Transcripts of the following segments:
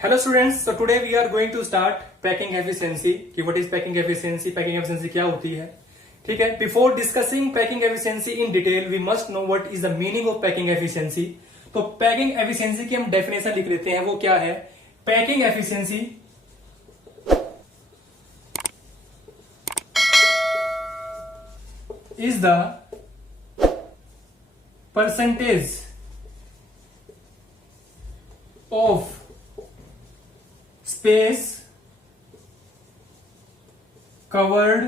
Hello students, so today we are going to start packing efficiency कि what is packing efficiency, packing efficiency क्या होती है. ठीक है. Before discussing packing efficiency in detail, we must know what is the meaning of packing efficiency. तो packing efficiency की हम definition लिख लेते हैं. वो क्या है? Packing efficiency is the percentage of space covered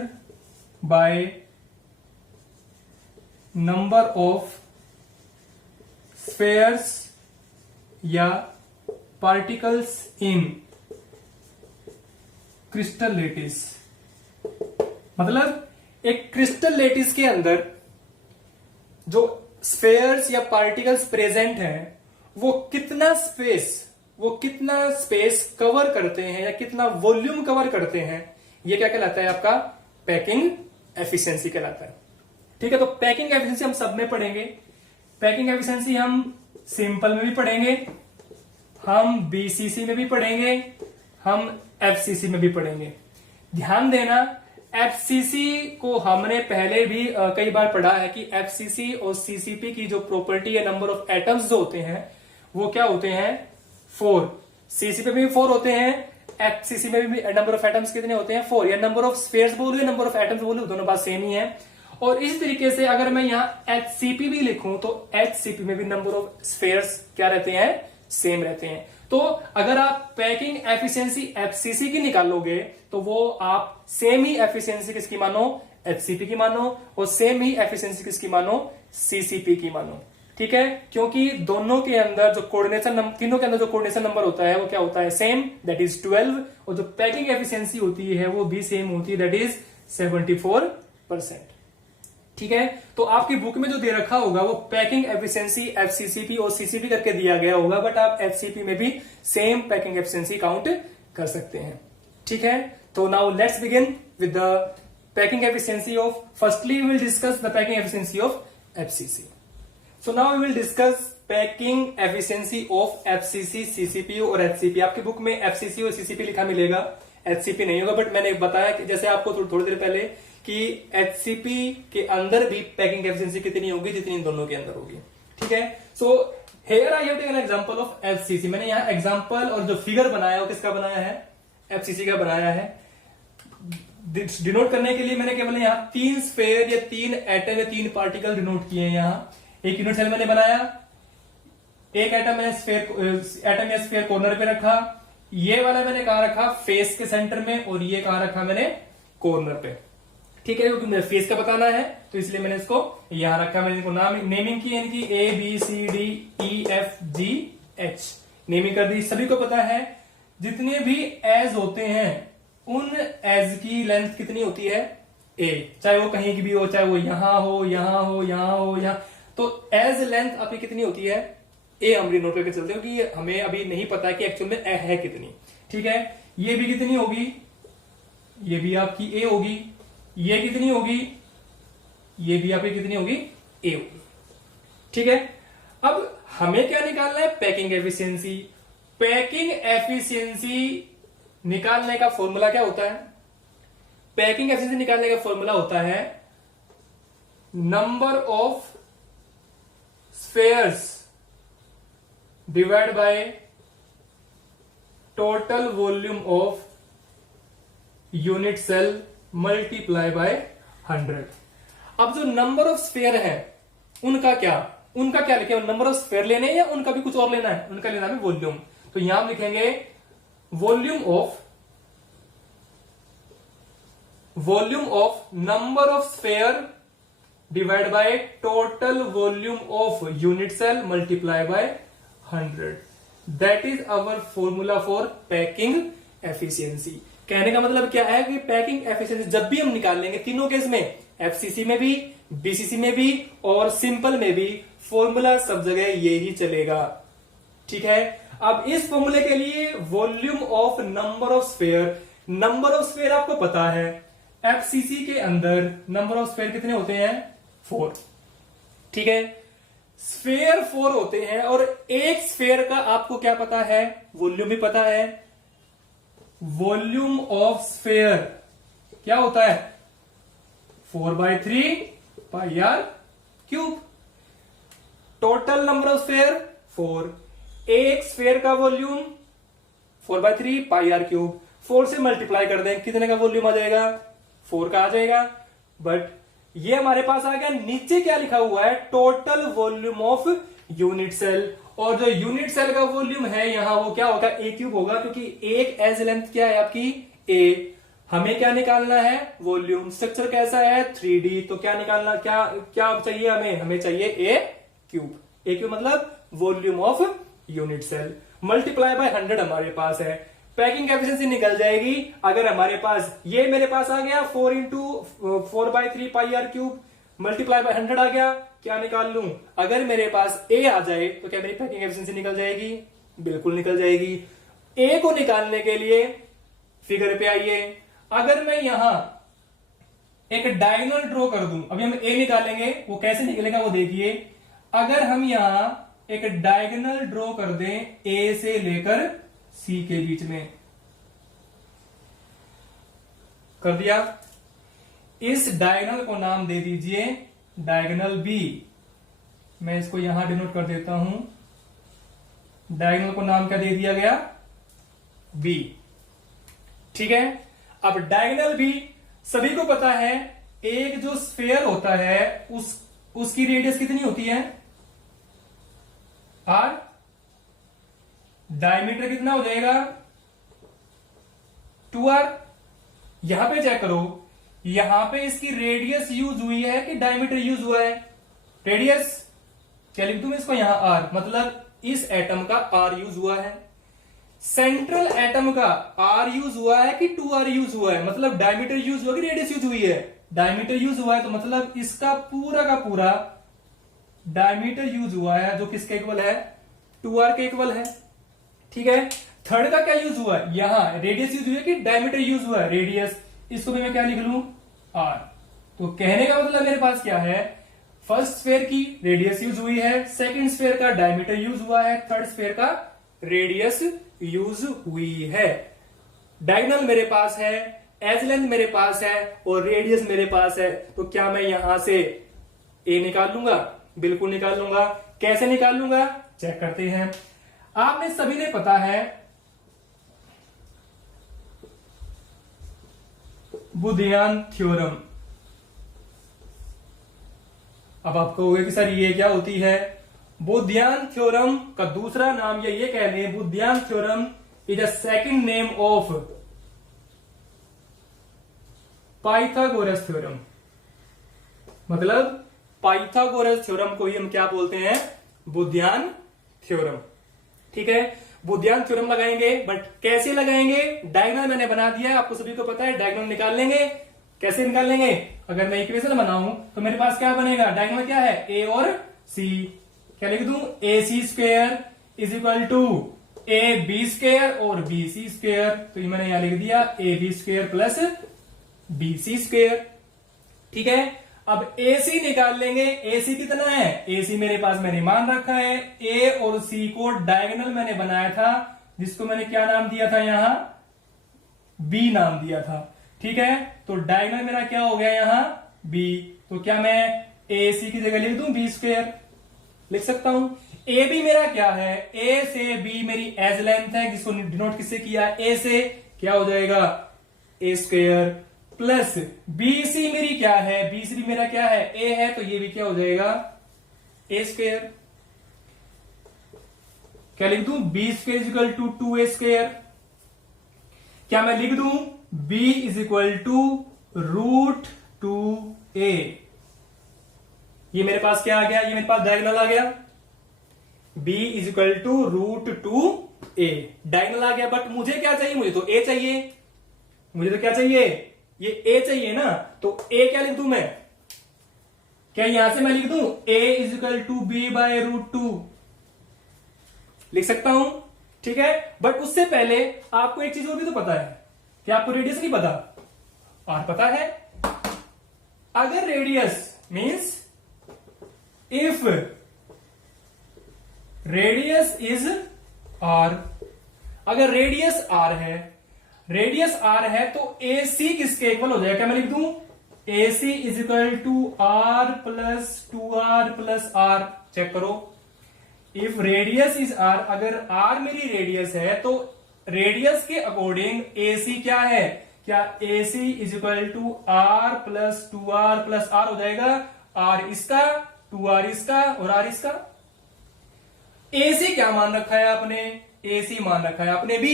by number of spheres या particles in crystal lattice. मतलब एक क्रिस्टल लेटिस के अंदर जो स्फेयर्स या पार्टिकल्स प्रेजेंट हैं वो कितना स्पेस कवर करते हैं या कितना वॉल्यूम कवर करते हैं, ये क्या कहलाता है? आपका पैकिंग एफिशिएंसी कहलाता है. ठीक है. तो पैकिंग एफिशिएंसी हम सब में पढ़ेंगे. पैकिंग एफिशिएंसी हम सिंपल में भी पढ़ेंगे, हम बीसीसी में भी पढ़ेंगे, हम एफसीसी में भी पढ़ेंगे. ध्यान देना, एफसीसी को हमने पहले भी कई बार पढ़ा है कि एफसीसी और सीसीपी की जो प्रॉपर्टी है, नंबर ऑफ एटम्स जो होते हैं वो क्या होते हैं? 4. सीसीपी में भी 4 होते हैं, एफसीसी में भी नंबर ऑफ एटम्स कितने होते हैं? 4. या नंबर ऑफ स्फेयर्स बोलूं या नंबर ऑफ एटम्स बोलूं, दोनों बात सेम ही है. और इस तरीके से अगर मैं यहां एचसीपी भी लिखूं तो एचसीपी में भी नंबर ऑफ स्फेयर्स क्या रहते हैं? सेम रहते हैं. तो अगर आप पैकिंग एफिशिएंसी एफसीसी की निकालोगे तो वो आप सेम ही एफिशिएंसी किसकी मानो? एचसीपी की मानो. और सेम ही एफिशिएंसी किसकी मानो? सीसीपी की मानो. ठीक है. क्योंकि दोनों के अंदर जो कोऑर्डिनेशन, तीनों के अंदर जो कोऑर्डिनेशन नंबर होता है वो क्या होता है? Same, that is 12. और जो पैकिंग एफिशिएंसी होती है वो भी सेम होती है, दैट इज 74%. ठीक है. तो आपकी बुक में जो दे रखा होगा वो पैकिंग एफिशिएंसी एफसीसीपी और सीसीपी करके दिया गया होगा, बट आप एचसीपी में भी सेम पैकिंग एफिशिएंसी काउंट कर सकते हैं. ठीक है. तो now let's begin with the packing efficiency of, firstly we will discuss the packing efficiency of FCC. So now we will discuss packing efficiency of FCC, CCP और HCP. आपकी book में FCC और सीसीपी लिखा मिलेगा, HCP नहीं होगा, but मैंने बताया कि जैसे आपको थोड़ी देर पहले कि एचसीपी के अंदर भी पैकिंग एफिशिएंसी कितनी होगी जितनी इन दोनों के अंदर होगी. ठीक है. So here I have taken example of FCC. मैंने यहां एग्जांपल और जो फिगर बनाया वो किसका बनाया है? एफसीसी का बनाया है. डिनोट करने के लिए मैंने केवल यहां 3 स्फेयर या 3 एटम या 3 पार्टिकल डिनोट किए हैं. यहां एक यूनिट सेल मैंने बनाया, एक एटम मैंने एटम या स्फेयर कॉर्नर पे रखा, ये वाला मैंने कहा रखा फेस के सेंटर में, और ये कहा रखा मैंने कॉर्नर पे. ठीक है. क्योंकि मुझे फेस का बताना है तो इसलिए मैंने इसको यहां रखा. मैंने इसको नाम नेमिंग की, यानी कि A B C D E F G H naming कर दी. सभी को पता है जितने भी एज होते हैं उन एज की लेंथ कितनी होती है? ए. चाहे वो कहीं की भी हो, चाहे वो यहां हो, यहां हो, यहां हो, यहां. तो एज लेंथ आपकी कितनी होती है? ए. हम नोट करके चलते हो कि हमें अभी नहीं पता कि एक्चुअल में ए है कितनी. ठीक है. ये भी कितनी होगी? ये भी आपकी ए होगी. ये कितनी होगी? ये भी आपकी कितनी होगी? ए होगी. ठीक है. अब हमें क्या निकालना है? Packing efficiency. पैकिंग एफिशिएंसी निकालने का फॉर्मूला क्या होता है? पैकिंग एफिशिएंसी निकालने का फॉर्मूला होता है number of spheres divide by total volume of unit cell multiply by 100. अब जो नंबर ऑफ स्फेयर है उनका क्या लिखे? नंबर ऑफ स्फेयर लेने या उनका भी कुछ और लेना है? उनका लेना है वॉल्यूम. तो यहां हम लिखेंगे volume of number of sphere divide by total volume of unit cell multiply by 100. That is our formula for packing efficiency. कहने का मतलब क्या है कि पैकिंग एफिशिएंसी जब भी हम निकाल लेंगे, तीनों केस में, एफसीसी में भी, बीसीसी में भी और सिंपल में भी, फॉर्मूला सब जगह ये ही चलेगा. ठीक है. अब इस फॉर्मूले के लिए volume of number of sphere आपको पता है, एफसीसी के अंदर नंबर ऑफ स्फेयर कितने होते हैं? 4. ठीक है. स्फेयर 4 होते हैं और एक स्फेयर का आपको क्या पता है, वॉल्यूम भी पता है। वॉल्यूम ऑफ स्फेयर क्या होता है, 4/3 pi R cube. Total number of sphere 4, एक स्फेयर का वॉल्यूम 4/3 पाई आर क्यूब। 4 से मल्टीप्लाई कर दें, कितने का वॉल्यूम आ जाएगा, 4 का आ जाएगा। बट ये हमारे पास आ गया, नीचे क्या लिखा हुआ है, total volume of unit cell. और जो यूनिट सेल का वॉल्यूम है यहां वो क्या होगा, ए क्यूब होगा, क्योंकि एक एज लेंथ क्या है आपकी, ए। हमें क्या निकालना है, वॉल्यूम। स्ट्रक्चर कैसा है, 3D, तो क्या निकालना, क्या क्या चाहिए हमें चाहिए ए क्यूब। ए क्यूब मतलब volume of unit cell multiply by 100 हमारे पास है। पैकिंग एफिशिएंसी निकल जाएगी अगर हमारे पास ये मेरे पास आ गया 4 × 4/3 pi R cube multiply by 100 आ गया। क्या निकाल लूं, अगर मेरे पास ए आ जाए तो क्या मेरी पैकिंग एफिशिएंसी निकल जाएगी, बिल्कुल निकल जाएगी। ए को निकालने के लिए फिगर पे आइए, अगर मैं यहां एक डायगोनल ड्रॉ कर दूं, अभी हम ए निकालेंगे, वो कैसे निकलेगा वो देखिए। अगर हम यहां एक डायगोनल ड्रॉ कर दें ए से लेकर सी के बीच में, कर दिया, इस डायगोनल को नाम दे दीजिए डायगोनल बी। मैं इसको यहां डिनोट कर देता हूं, डायगोनल को नाम क्या दे दिया गया, बी। ठीक है, अब डायगोनल बी सभी को पता है, एक जो स्फेयर होता है उसकी रेडियस कितनी होती है, आर। डायमीटर कितना हो जाएगा, 2r। यहां पे चेक करो, यहां पे इसकी रेडियस यूज हुई है कि डायमीटर यूज हुआ है, रेडियस। क्या लिख दूं मैं इसको यहां आर, मतलब इस एटम का आर यूज हुआ है। सेंट्रल एटम का आर यूज हुआ है कि 2r यूज हुआ है, मतलब डायमीटर यूज हुआ कि रेडियस यूज हुई है, डायमीटर यूज हुआ है। तो मतलब इसका पूरा का पूरा डायमीटर यूज हुआ है, जो किसके इक्वल है, 2r के इक्वल है। ठीक है, थर्ड का क्या यूज हुआ है, यहां रेडियस यूज हुई है कि डायमीटर यूज हुआ है, रेडियस। इसको भी मैं क्या लिख लूं, आर। तो कहने का मतलब मेरे पास क्या है, फर्स्ट स्फेयर की रेडियस यूज हुई है, सेकंड स्फेयर का डायमीटर यूज हुआ है, थर्ड स्फेयर का रेडियस यूज हुई है। डायगोनल मेरे पास है, एज लेंथ मेरे पास है और रेडियस मेरे पास है। तो क्या मैं यहां से ए निकाल लूंगा, बिल्कुल निकाल लूंगा। कैसे निकाल लूंगा, चेक करते हैं। आपने सभी ने पता है बुधियान थ्योरम। अब आपको होगा कि सर ये क्या होती है, बुधियान थ्योरम का दूसरा नाम या ये कह लें, Baudhayana theorem is a second name of Pythagoras theorem. मतलब पाइथागोरस थ्योरम को ही हम क्या बोलते हैं, बुधियान थ्योरम। ठीक है, बुधियान थ्योरम लगाएंगे, बट कैसे लगाएंगे, डायगोनल मैंने बना दिया है, आपको सभी को पता है डायगोनल निकाल लेंगे। कैसे निकाल लेंगे, अगर मैं इक्वेशन बनाऊं तो मेरे पास क्या बनेगा, डायगोनल क्या है, ए और सी। क्या लिख दूं, A C square is equal to A B square और बी सी स्क्वेयर। तो ये मैंने यहां लिख दिया A B square plus B C square. ठीक है, अब ए सी निकाल लेंगे, ए सी कितना है, ए सी मेरे पास मैंने मान रखा है, ए और सी को डायगोनल मैंने बनाया था, जिसको मैंने क्या नाम दिया था, यहां बी नाम दिया था। ठीक है, तो डायगोनल मेरा क्या हो गया यहां बी। तो क्या मैं ए सी की जगह लिख दूं बी स्क्वेयर, लिख सकता हूं। ए बी मेरा क्या है, ए से बी मेरी एज लेंथ है, जिसको डिनोट किससे किया, ए से। क्या हो जाएगा, ए स्क्वेयर प्लस बी सी मेरी क्या है, बी सी मेरा क्या है, ए है, तो ये भी क्या हो जाएगा, ए स्क्वेयर। क्या लिख दूं, b square is equal to 2a square. क्या मैं लिख दूं, b is equal to √2a। ये मेरे पास क्या आ गया, ये मेरे पास डायगोनल आ गया, b is equal to √2a diagonal आ गया। बट मुझे क्या चाहिए, मुझे तो a चाहिए, मुझे तो क्या चाहिए, ये a चाहिए ना। तो a क्या लिख दूं मैं, क्या यहां से मैं लिख दूं a is equal to b by √2, लिख सकता हूं। ठीक है, बट उससे पहले आपको एक चीज और भी तो पता है, क्या आपको रेडियस नहीं पता, और पता है, अगर radius means if radius is R. अगर रेडियस आर है तो AC किसके इक्वल हो जाएगा? क्या मैं लिख दूं? AC is equal to R plus 2R plus R। Check करो, इफ रेडियस इज R, अगर R मेरी रेडियस है तो रेडियस के अकॉर्डिंग AC क्या है? क्या AC is equal to R plus 2R plus R हो जाएगा? R इसका, 2R इसका और R इसका। AC क्या मान रखा है आपने? AC मान रखा है आपने B,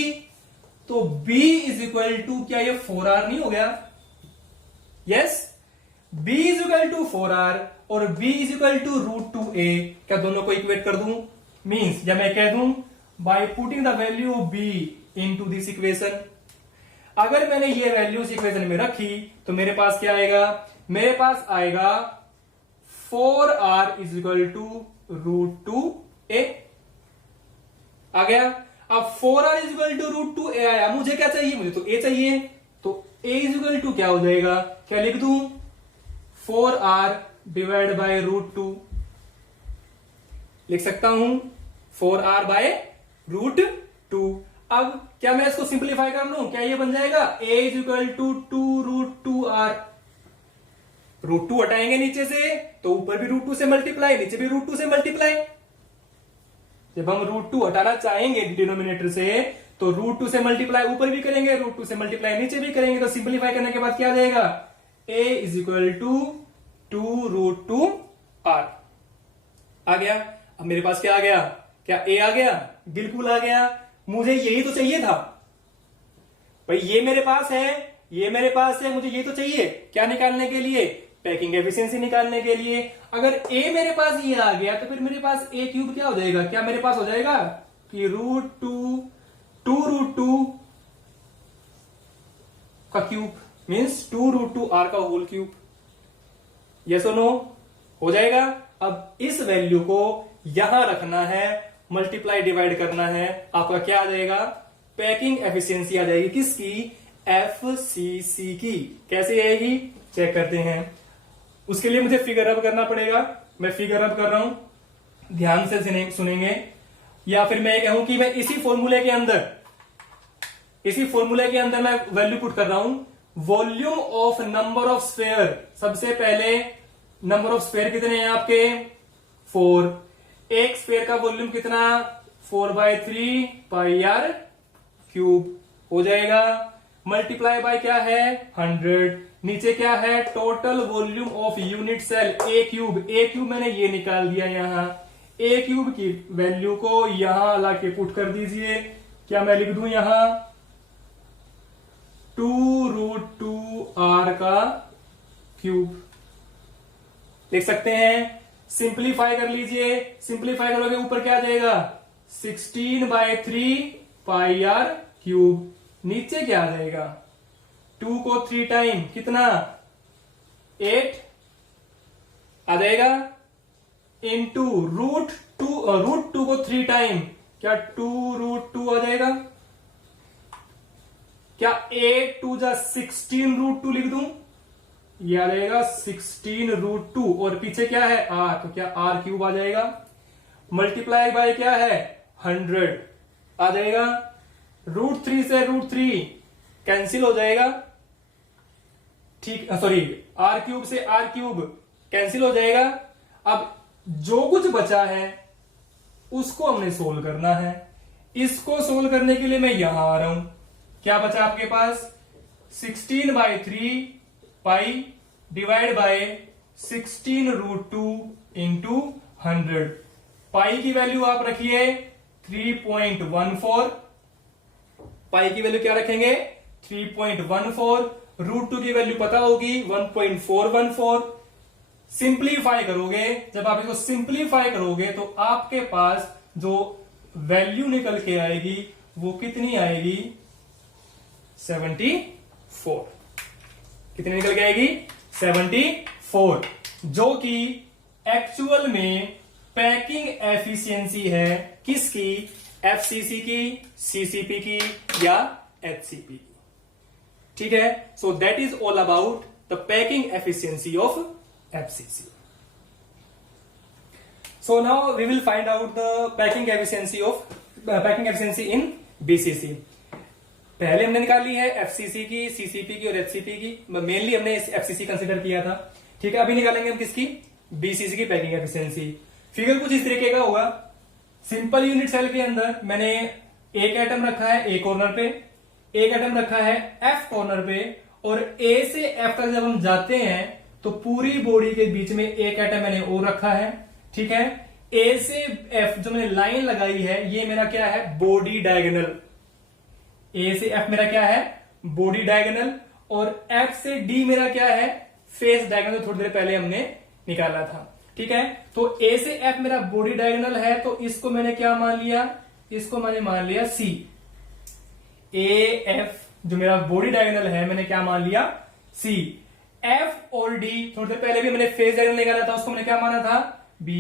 तो B इज इक्वल टू, क्या ये 4R नहीं हो गया? Yes, B is equal to 4R और B is equal to √2a। क्या दोनों को इक्वेट कर दूं? मीन्स जब मैं कह दूं by putting the value of B into this equation, अगर मैंने ये वैल्यू इस इक्वेशन में रखी तो मेरे पास क्या आएगा? मेरे पास आएगा 4R is equal to √2a। आ गया। अब 4R is equal to √2a आया, मुझे क्या चाहिए? मुझे तो a चाहिए, तो a इज इक्वल टू क्या हो जाएगा? क्या लिख दूं? 4R डिवाइड बाय √2 लिख सकता हूं, 4R बाय √2। अब क्या मैं इसको सिंप्लीफाई कर लूं? क्या ये बन जाएगा? a is equal to 2√2R। √2 हटाएंगे नीचे से तो ऊपर भी √2 से मल्टीप्लाई, नीचे भी √2 से मल्टीप्लाई। जब हम √2 हटाना चाहेंगे डिनोमिनेटर से तो √2 से मल्टीप्लाई ऊपर भी करेंगे, √2 से मल्टीप्लाई नीचे भी करेंगे, तो सिंप्लीफाई करने के बाद क्या आ जाएगा? a is equal to 2√2R आ गया। अब मेरे पास क्या आ गया? क्या a आ गया? बिल्कुल आ गया। मुझे यही तो चाहिए था भाई, ये मेरे पास है, ये मेरे पास है, मुझे ये तो चाहिए। क्या निकालने के लिए? पैकिंग एफिशिएंसी निकालने के लिए। अगर a मेरे पास ये आ गया तो फिर मेरे पास a³ क्या हो जाएगा? क्या मेरे पास हो जाएगा कि √2 का क्यूब, मीन्स 2√2R का होल क्यूब। यस और नो? हो जाएगा। अब इस वैल्यू को यहां रखना है, मल्टीप्लाई डिवाइड करना है, आपका क्या आ जाएगा? पैकिंग एफिशिएंसी आ जाएगी। किसकी? FCC की। कैसे आएगी? चेक करते हैं। उसके लिए मुझे फिगर अप करना पड़ेगा। मैं फिगर अप कर रहा हूं, ध्यान से सुनेंगे। या फिर मैं कहूं कि मैं इसी फॉर्मूले के अंदर मैं वैल्यू पुट कर रहा हूं, volume of number of sphere. सबसे पहले नंबर ऑफ स्फेयर कितने हैं आपके? 4। एक स्फेयर का वॉल्यूम कितना? 4/3 πr³ हो जाएगा। मल्टीप्लाई बाय क्या है? 100। नीचे क्या है? Total volume of unit cell a³ मैंने ये निकाल दिया यहां। a³ की वैल्यू को यहां लाके पुट कर दीजिए। क्या मैं लिख दूं यहां? 2√2R का क्यूब लिख सकते हैं। सिंप्लीफाई कर लीजिए। सिंप्लीफाई करोगे ऊपर क्या आ जाएगा? 16/3 πr³। नीचे क्या आ जाएगा? 2 को 3 टाइम कितना? 8 आ जाएगा, इंटू √2 को 3 टाइम क्या 2√2 आ जाएगा? क्या 8 2 जा 16√2 लिख दूं? ये आ जाएगा 16√2 और पीछे क्या है? R, तो क्या R³ आ जाएगा। मल्टीप्लाई बाय क्या है? 100 आ जाएगा। √3 से √3 कैंसिल हो जाएगा, ठीक, सॉरी, R³ से R³ कैंसिल हो जाएगा। अब जो कुछ बचा है उसको हमने सोल्व करना है। इसको सोल्व करने के लिए मैं यहां आ रहा हूं। क्या बचा आपके पास? 16/3 पाई डिवाइड बाय 16√2 इंटू 100। पाई की वैल्यू आप रखिए 3.14। पाई की वैल्यू क्या रखेंगे? 3.14। √2 की वैल्यू पता होगी 1.414। सिंप्लीफाई करोगे, जब आप इसको सिंप्लीफाई करोगे तो आपके पास जो वैल्यू निकल के आएगी वो कितनी आएगी? 74। कितनी निकल के आएगी? 74, जो कि एक्चुअल में पैकिंग एफिशिएंसी है। किसकी? FCC की, CCP की या HCP की। ठीक है। So that is all about the packing efficiency of FCC। So now we will find out the packing efficiency in BCC. पहले हमने निकाली है FCC की, CCP की और HCP की। मेनली हमने FCC कंसिडर किया था, ठीक है। अभी निकालेंगे हम किसकी, BCC की पैकिंग एफिशिएंसी। फिगर कुछ इस तरीके का होगा। सिंपल यूनिट सेल के अंदर मैंने एक एटम रखा है A कॉर्नर पे, एक एटम रखा है F कॉर्नर पे, और A से F तक जब हम जाते हैं तो पूरी बॉडी के बीच में एक एटम मैंने और रखा है, ठीक है। A से F जो मैंने लाइन लगाई है ये मेरा क्या है, बॉडी डायगोनल। A से F मेरा क्या है, बॉडी डायगोनल, और F से D मेरा क्या है, फेस डायगोनल। थोड़ी देर पहले हमने निकाला था, ठीक है। तो A से F मेरा बॉडी डायगोनल है, तो इसको मैंने क्या मान लिया, इसको मैंने मान लिया C। AF जो मेरा बॉडी डायगोनल है मैंने क्या मान लिया, C। F और D थोड़ी देर पहले भी मैंने फेस डायगोनल निकाला था, उसको मैंने क्या माना था, B।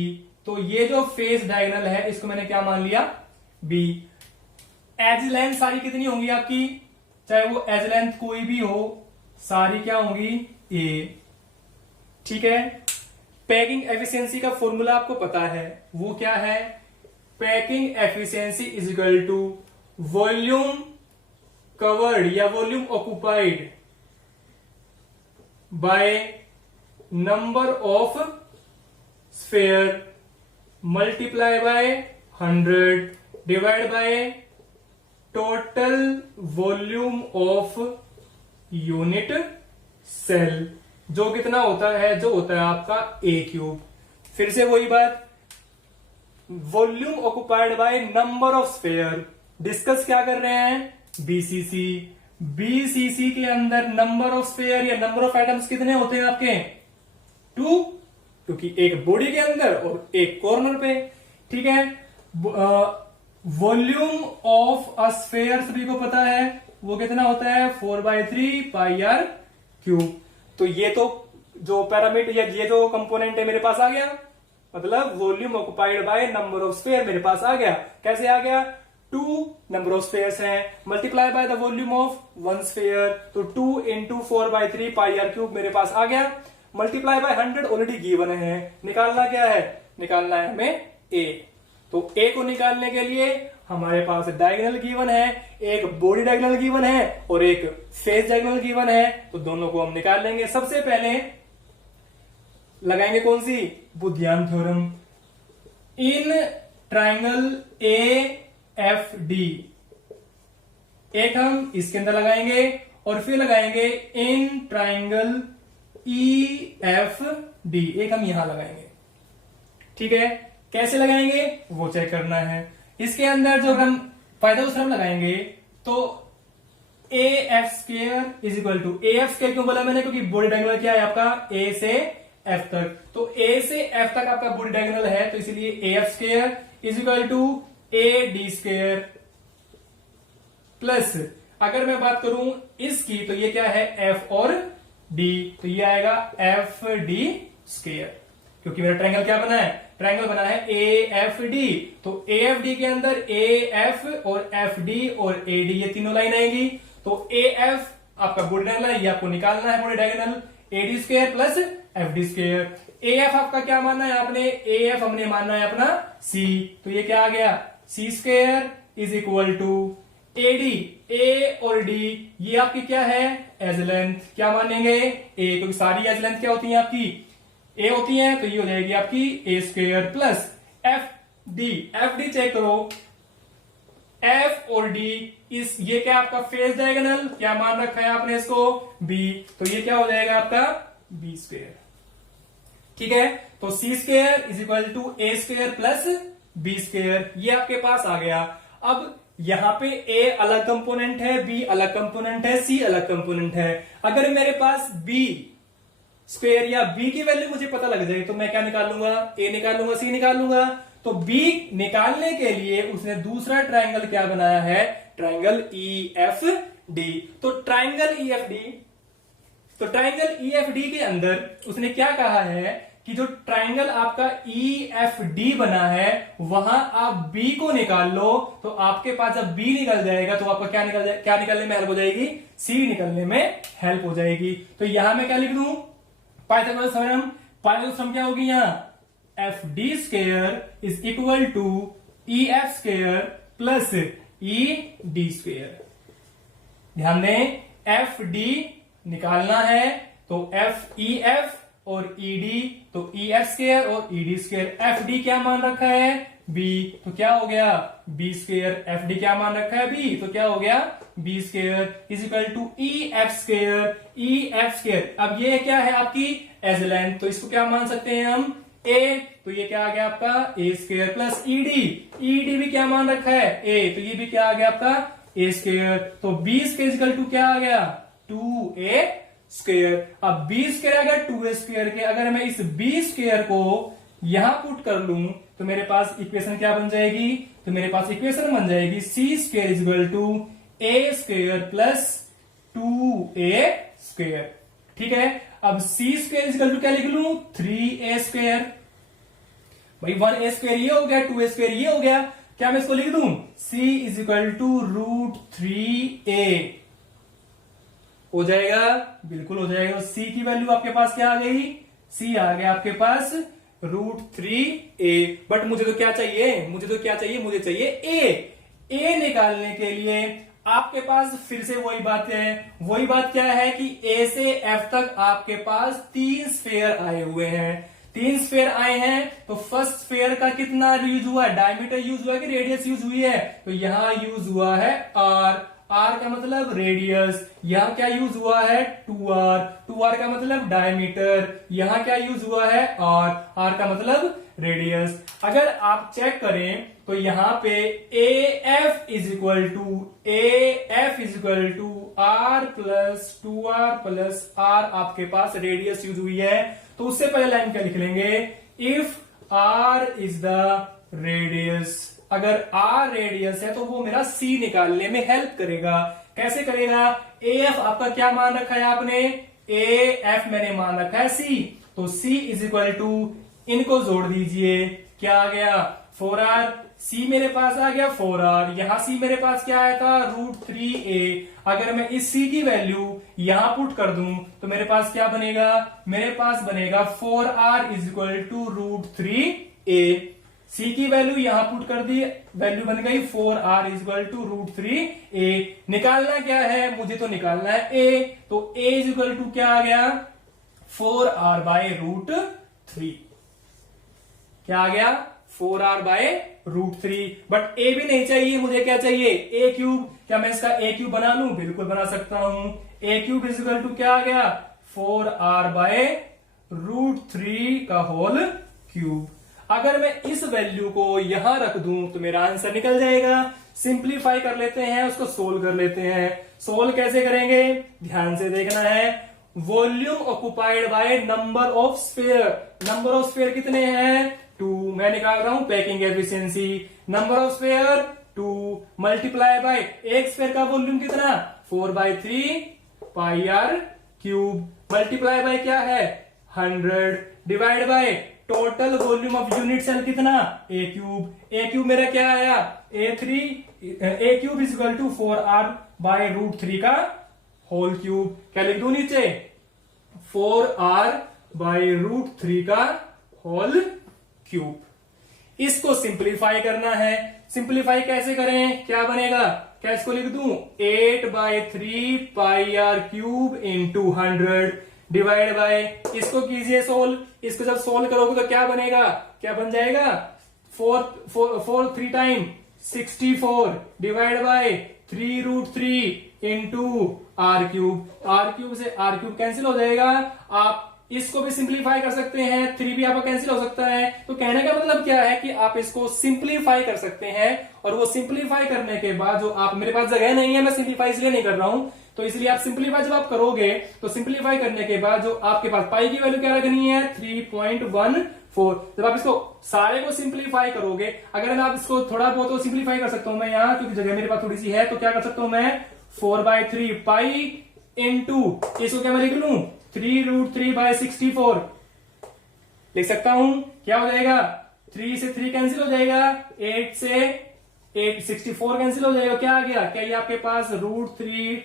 तो ये जो फेस डायगोनल है इसको मैंने क्या मान लिया, B। एज लेंथ सारी कितनी होंगी आपकी, चाहे वो एज लेंथ कोई भी हो, सारी क्या होंगी, A, ठीक है। पैकिंग एफिशिएंसी का फॉर्मूला आपको पता है, वो क्या है, packing efficiency is equal to volume covered या volume occupied by number of sphere multiply by 100 divide by total volume of unit cell, जो कितना होता है, जो होता है आपका A क्यूब। फिर से वही बात, volume occupied by number of sphere. Discuss क्या कर रहे हैं, BCC। BCC के अंदर नंबर ऑफ स्फेयर या नंबर ऑफ एटम्स कितने होते हैं आपके, 2, क्योंकि एक बॉडी के अंदर और एक कॉर्नर पे, ठीक है। वॉल्यूम ऑफ अ स्फेयर सभी को पता है वो कितना होता है, 4/3 पाई आर क्यूब। तो ये तो जो पैरामीटर या ये जो कंपोनेंट है मेरे पास आ गया, मतलब volume occupied by number of sphere मेरे पास आ गया। कैसे आ गया, 2 नंबर ऑफ स्फेयर्स हैं multiply by the volume of 1 sphere, तो 2 इंटू 4/3 पाई आर क्यूब मेरे पास आ गया। मल्टीप्लाई बाय 100 ऑलरेडी गिवन है, निकालना क्या है, निकालना है हमें A। तो A को निकालने के लिए हमारे पास डायगोनल गिवन है, एक बॉडी डायगोनल गिवन है और एक फेस डायगोनल गिवन है, तो दोनों को हम निकाल लेंगे। सबसे पहले लगाएंगे कौन सी, बुद्धियान थ्योरम। इन ट्राइंगल AFD एक हम इसके अंदर लगाएंगे और फिर लगाएंगे इन ट्राइंगल EFD, एक हम यहां लगाएंगे, ठीक है। कैसे लगाएंगे वो चेक करना है। इसके अंदर जो हम फायदा लगाएंगे तो AF square is equal to, AF square क्यों बोला मैंने, क्योंकि बॉडी डायगोनल क्या है आपका, A से F तक। तो A से F तक आपका बॉडी डायगोनल है, तो इसीलिए AF square is equal to AD square plus, अगर मैं बात करूं इसकी तो ये क्या है, F और D, तो ये आएगा FD स्क्वायर, क्योंकि मेरा ट्रायंगल क्या बना है, ट्रायंगल बना है AFD। तो AFD के अंदर AF और FD और AD ये तीनों लाइन आएंगी। तो AF आपका बॉडी डायगोनल है, ये आपको निकालना है body diagonal, AD square plus FD square. AF आपका क्या मानना है आपने, AF हमने मानना है अपना C, तो ये क्या आ गया, C square is equal to AD, A और D ये आपकी क्या है, एज लेंथ, क्या मानेंगे A, क्योंकि सारी एज लेंथ क्या होती है आपकी, A होती है, तो ये हो जाएगी आपकी A square plus FD check करो, F और D इस ये क्या आपका फेस डायगोनल, क्या मान रखा है आपने इसको B, तो ये क्या हो जाएगा आपका B स्क्वायर, ठीक है। तो C square is equal to A square plus B square, ये आपके पास आ गया। अब यहां पे A अलग कंपोनेंट है, B अलग कंपोनेंट है, C अलग कंपोनेंट है। अगर मेरे पास B स्क्वायर या B की वैल्यू मुझे पता लग जाए तो मैं क्या निकालूंगा, A निकालूंगा, C निकालूंगा। तो B निकालने के लिए उसने दूसरा ट्रायंगल क्या बनाया है, ट्रायंगल EFD। तो ट्रायंगल EFD के अंदर उसने क्या कहा है कि जो ट्रायंगल आपका EFD बना है वहां आप B को निकाल लो, तो आपके पास जब B निकल जाएगा तो आपका क्या निकलने में हेल्प हो जाएगी, C निकलने में हेल्प हो जाएगी। तो यहां मैं क्या लिख दूं, पाइथागोरस थ्योरम। पाइथागोरस थ्योरम क्या होगी, यहां F D square is equal to E F square plus E D square. ध्यान दें, एफ डी निकालना है तो एफ ई एफ और ई डी तो ई एफ स्क्वेयर और ई डी स्क्वेयर। एफ डी क्या मान रखा है, बी, तो क्या हो गया बी स्क्वेयर। एफ डी क्या मान रखा है, बी, तो क्या हो गया B square is equal to E F square. E F square, अब ये क्या है आपकी एज लेंथ, तो इसको क्या मान सकते हैं हम ए, तो ये क्या आ गया आपका A square plus E D. E D भी क्या मान रखा है ए, तो ये भी क्या आ गया आपका ए स्क्वेयर। तो बी स्क्वेयर इक्वल टू क्या आ गया 2a स्क्वेयर। अब बी स्क्वेयर आ गया 2a स्क्वेयर के, अगर मैं इस बी स्क्वेयर को यहां पुट कर लूं तो मेरे पास इक्वेशन क्या बन जाएगी, तो मेरे पास इक्वेशन बन जाएगी C square is equal to A square plus 2a square. ठीक है, अब C square is equal to क्या लिख लूं 3a स्क्वेयर। भाई 1a स्क्वेयर ये हो गया, 2a स्क्वेयर ये हो गया, क्या मैं इसको लिख दूं c is equal to √3a हो जाएगा, बिल्कुल हो जाएगा। तो c की वैल्यू आपके पास क्या आ गई, c आ गया आपके पास √3a। बट मुझे तो क्या चाहिए, मुझे चाहिए a निकालने के लिए आपके पास फिर से वही बात क्या है कि a से f तक आपके पास 3 स्फेयर आए हुए हैं। 3 स्फेयर आए हैं तो फर्स्ट स्फेयर का कितना यूज हुआ है, डायमीटर यूज हुआ है कि रेडियस यूज हुई है, तो यहां यूज हुआ है आर का मतलब रेडियस, यहां क्या यूज हुआ है 2r का मतलब डायमीटर, यहां क्या यूज हुआ है आर का मतलब रेडियस। अगर आप चेक करें तो यहां पे AF is equal to R plus 2R plus R आपके पास रेडियस यूज हुई है, तो उससे पहले लाइन क्या लिख लेंगे, if R is the radius. अगर R रेडियस है तो वो मेरा C निकालने में हेल्प करेगा। कैसे करेगा, AF आपका क्या मान रखा है आपने, AF मैंने मान रखा है C, तो C इज इक्वल टू, इनको जोड़ दीजिए, क्या आ गया 4R, C मेरे पास आ गया 4R, यहां C मेरे पास क्या आया था √3a। अगर मैं इस C की वैल्यू यहां पुट कर दूं तो मेरे पास क्या बनेगा, मेरे पास बनेगा 4R is equal to √3a। C की वैल्यू यहां पुट कर दी, वैल्यू बन गई 4R is equal to √3a। निकालना क्या है, मुझे तो निकालना है a, तो a इज इक्वल टू क्या आ गया 4R बाय √3, क्या आ गया 4R बाय √3। बट a भी नहीं चाहिए, मुझे क्या चाहिए a क्यूब। क्या मैं इसका a क्यूब बना लूं, बिल्कुल बना सकता हूं। a cube is equal to क्या आ गया 4R बाय √3 का होल क्यूब। अगर मैं इस वैल्यू को यहां रख दूं तो मेरा आंसर निकल जाएगा। सिंप्लीफाई कर लेते हैं, उसको सोल्व कर लेते हैं। सोल्व कैसे करेंगे, ध्यान से देखना है। Volume occupied by number of sphere, number of sphere कितने हैं 2, मैं निकाल रहा हूं packing efficiency. Number of sphere 2 multiply by एक स्फीयर का वॉल्यूम कितना 4/3 πr³ मल्टीप्लाई बाय क्या है 100 divide by total volume of unit cell कितना a क्यूब मेरा क्या आया a cube is equal to 4R by √3 का होल क्यूब। क्या लिख दूं नीचे 4R बाय √3 का होल क्यूब। इसको सिंप्लीफाई करना है। सिंप्लीफाई कैसे करें, क्या बनेगा, क्या इसको लिख दूं 8/3 πr³ इंटू 100 डिवाइड बाय, इसको कीजिए सोल्व। इसको जब सोल्व करोगे तो क्या बनेगा, क्या बन जाएगा 4 3 time 64 divide by 3√3 into r³ से r³ कैंसिल हो जाएगा। आप इसको भी सिंप्लीफाई कर सकते हैं, 3 भी आपका कैंसिल हो सकता है। तो कहने का मतलब क्या है कि आप इसको सिंप्लीफाई कर सकते हैं, और वो सिंप्लीफाई करने के बाद जो आप, मेरे पास जगह नहीं है, मैं सिंप्लीफाई इसलिए नहीं कर रहा हूं, तो इसलिए आप सिंप्लीफाई जब आप करोगे तो सिंप्लीफाई करने के बाद जो आपके पास पाई की वैल्यू क्या रखनी है 3.14। जब आप इसको सारे को सिंप्लीफाई करोगे, अगर मैं आप इसको थोड़ा बहुत सिंप्लीफाई कर सकता हूं मैं यहाँ, क्योंकि जगह मेरे पास थोड़ी सी है, तो क्या कर सकता हूं मैं 4/3 पाई इंटू, इसको क्या मैं लिख लूं 3√3/64 लिख सकता हूं। क्या हो जाएगा 3 से 3 कैंसिल हो जाएगा, 8 से 64 कैंसिल हो जाएगा। क्या आ गया, क्या ये आपके पास √3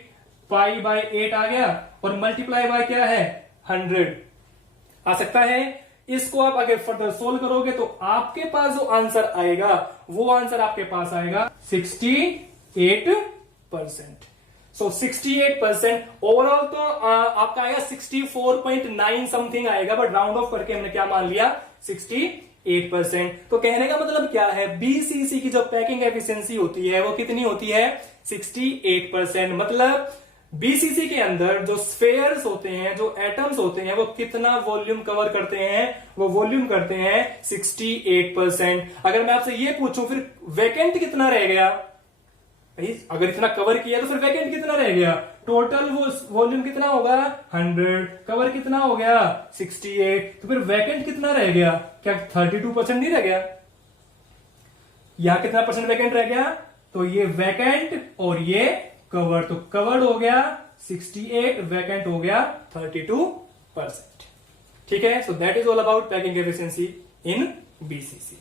π/8 आ गया, और मल्टीप्लाई बाय क्या है 100 आ सकता है। इसको आप अगर फर्दर सोल्व करोगे तो आपके पास जो आंसर आएगा वो आंसर आपके पास आएगा 68%। सो 68% ओवरऑल तो आपका आएगा 64.9 समथिंग आएगा, बट राउंड ऑफ करके हमने क्या मान लिया 68%। तो कहने का मतलब क्या है, बीसीसी की जो पैकिंग एफिशिएंसी होती है वो कितनी होती है 68%। मतलब बीसीसी के अंदर जो स्फेयर्स होते हैं, जो एटम्स होते हैं, वो कितना वॉल्यूम कवर करते हैं, वो वॉल्यूम करते हैं 68%। अगर मैं आपसे ये पूछूं फिर वैकेंट कितना रह गया, अगर इतना कवर किया तो फिर वैकेंट कितना रह गया, टोटल वो वॉल्यूम कितना होगा 100, कवर कितना हो गया 68, तो फिर वैकेंट कितना रह गया, क्या 32% नहीं रह गया, यहां कितना परसेंट वैकेंट रह गया, तो ये वैकेंट और ये कवर, तो कवर्ड हो गया 68, वैकेंट हो गया 32%। ठीक है, so that is all about packing efficiency in BCC.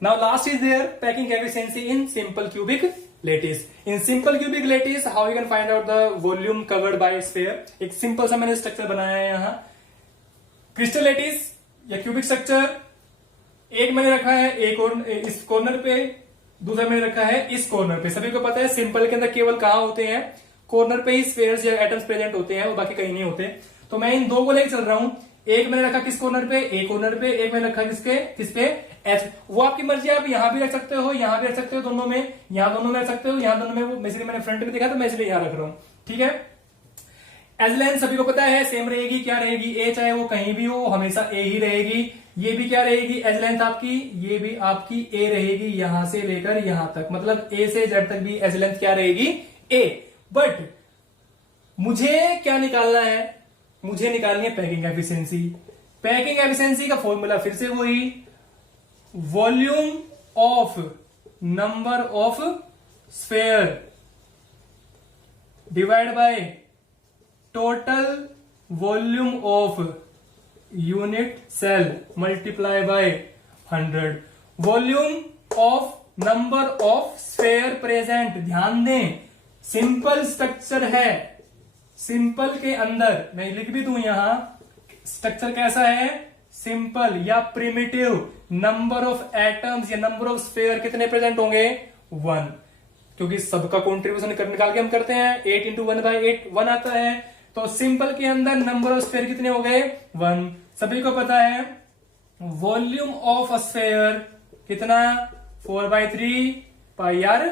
Now last is there packing efficiency in simple cubic lattice. In simple cubic lattice, how you can find out the volume covered by sphere? एक simple सा मैंने structure बनाया है यहाँ, crystal lettuce या cubic structure. एक मैंने रखा है एक और इस कॉर्नर पे, दूसरा मैंने रखा है इस कॉर्नर पे। सभी को पता है सिंपल के अंदर केवल कहाँ होते हैं, कॉर्नर पे ही स्फेयर्स या एटम्स प्रेजेंट होते हैं, वो बाकी कहीं नहीं होते। तो मैं इन दो को लेकर चल रहा हूं, एक मैंने रखा किस कॉर्नर पे, एक कॉर्नर पे, एक मैंने रखा किस पे एच। वो आपकी मर्जी है, आप यहां भी रख सकते हो, यहां भी रख सकते हो, दोनों में, यहां दोनों में रख सकते हो, यहां दोनों में। वो इसलिए मैंने फ्रंट में दिखा तो मैं इसलिए यहां रख रहा हूं। ठीक है, एज लेंथ सभी को पता है सेम रहेगी, क्या रहेगी ए, चाहे वो कहीं भी हो हमेशा ए ही रहेगी। ये भी क्या रहेगी एज लेंथ आपकी, ये भी आपकी ए रहेगी, यहां से लेकर यहां तक, मतलब ए से जेड तक भी एज लेंथ क्या रहेगी ए। बट मुझे क्या निकालना है, मुझे निकालनी है पैकिंग एफिशिएंसी। पैकिंग एफिशिएंसी का फॉर्मूला फिर से वही, volume of number of sphere divide by total volume of unit cell multiply by 100। Volume of number of sphere present. ध्यान दें सिंपल स्ट्रक्चर है, सिंपल के अंदर मैं लिख भी दूं यहां, स्ट्रक्चर कैसा है सिंपल या प्रिमिटिव। नंबर ऑफ एटम्स या नंबर ऑफ स्फेयर कितने प्रेजेंट होंगे 1, क्योंकि सबका कॉन्ट्रीब्यूशन निकाल के हम करते हैं 8 इंटू 1/8 1 आता है। तो सिंपल के अंदर नंबर ऑफ स्फेयर कितने हो गए 1। सभी को पता है वॉल्यूम ऑफ स्फेयर कितना 4/3 पाई आर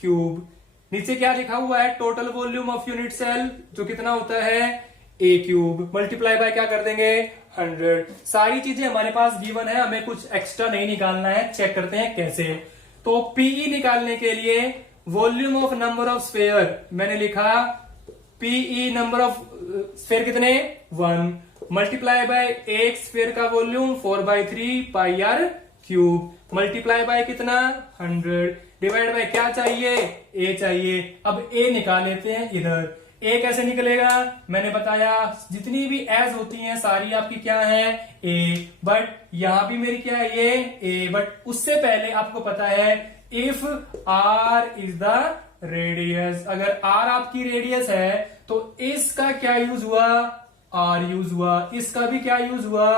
क्यूब। नीचे क्या लिखा हुआ है total volume of unit cell, जो कितना होता है ए क्यूब, मल्टीप्लाई बाय क्या कर देंगे 100। सारी चीजें हमारे पास गिवन है, हमें कुछ एक्स्ट्रा नहीं निकालना है। चेक करते हैं कैसे। तो पीई निकालने के लिए volume of number of sphere मैंने लिखा, पीई नंबर ऑफ स्फेयर कितने 1 मल्टीप्लाई बाय एक स्फेयर का volume 4/3 pi R cube, multiply by कितना 100, डिवाइड बाय क्या चाहिए ए चाहिए। अब ए निकाल लेते हैं इधर। ए कैसे निकलेगा, मैंने बताया जितनी भी एज होती हैं सारी आपकी क्या है ए, बट यहां भी मेरी क्या है ये ए। बट उससे पहले आपको पता है if R is the radius, अगर आर आपकी रेडियस है तो इसका क्या यूज हुआ आर यूज हुआ, इसका भी क्या यूज हुआ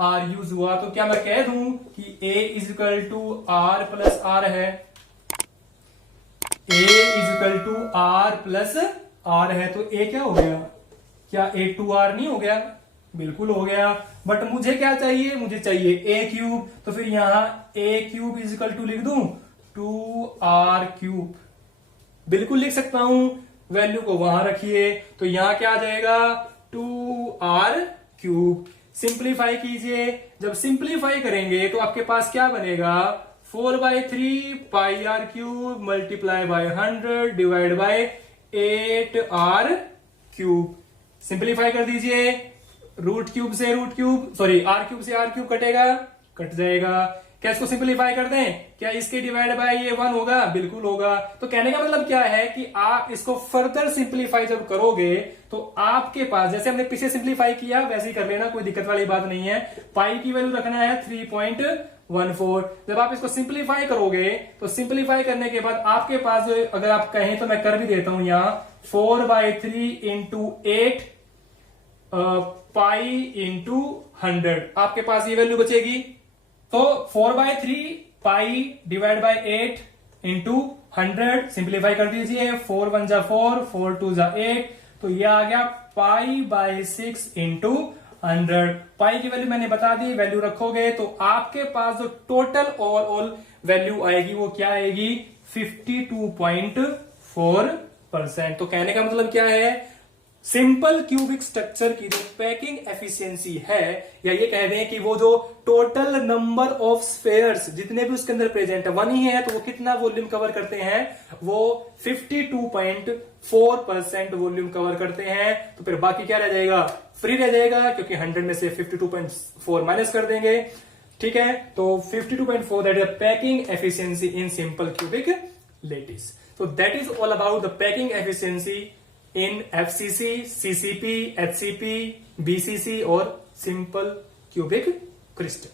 आर यूज हुआ। तो क्या मैं कह दूं कि A is equal to R plus R है, A is equal to R plus R है। तो ए क्या हो गया, क्या ए 2r नहीं हो गया, बिल्कुल हो गया। बट मुझे क्या चाहिए, मुझे चाहिए ए क्यूब। तो फिर यहां ए क्यूब इज इक्वल टू लिख दूं 2r क्यूब, बिल्कुल लिख सकता हूं। वैल्यू को वहां रखिए तो यहां क्या आ जाएगा 2r क्यूब। सिंप्लीफाई कीजिए, जब सिंप्लीफाई करेंगे तो आपके पास क्या बनेगा 4/3 pi R cube multiply by 100 divide by 8r cube. Simplify कर दीजिए, रूट क्यूब से root cube, sorry R cube से आर क्यूब कटेगा, कट जाएगा। क्या इसको सिंप्लीफाई कर दें, क्या इसके डिवाइड बाय ये 1 होगा, बिल्कुल होगा। तो कहने का मतलब क्या है कि आप इसको फर्दर सिंप्लीफाई जब करोगे तो आपके पास, जैसे हमने पीछे सिंप्लीफाई किया वैसे ही कर लेना, कोई दिक्कत वाली बात नहीं है। पाई की वैल्यू रखना है 3.14। जब आप इसको सिंप्लीफाई करोगे तो सिंप्लीफाई करने के बाद आपके पास जो, अगर आप कहें तो मैं कर भी देता हूं यहां 4/3 इंटू 8 पाई इंटू 100, आपके पास ये वैल्यू बचेगी। तो 4/3 pi divide by 8 into 100, simplify कर दीजिए। 4 1 जा 4, 4 2 जा 8, तो ये आ गया पाई बाय 6 इंटू 100। पाई की वैल्यू मैंने बता दी, वैल्यू रखोगे तो आपके पास जो टोटल ओवरऑल वैल्यू आएगी वो क्या आएगी, 52.4%। तो कहने का मतलब क्या है, सिंपल क्यूबिक स्ट्रक्चर की जो पैकिंग एफिशिएंसी है, या ये कह दें कि वो जो टोटल नंबर ऑफ स्फेयर्स जितने भी उसके अंदर प्रेजेंट है 1 ही है, तो वो कितना वॉल्यूम कवर करते हैं, वो 52.4% वॉल्यूम कवर करते हैं। तो फिर बाकी क्या रह जाएगा, फ्री रह जाएगा, क्योंकि 100 में से 52.4 माइनस कर देंगे। ठीक है, तो 52.4 that is packing efficiency in simple cubic lattice. So that is all about the packing efficiency in FCC, CCP, HCP, BCC और simple cubic crystal.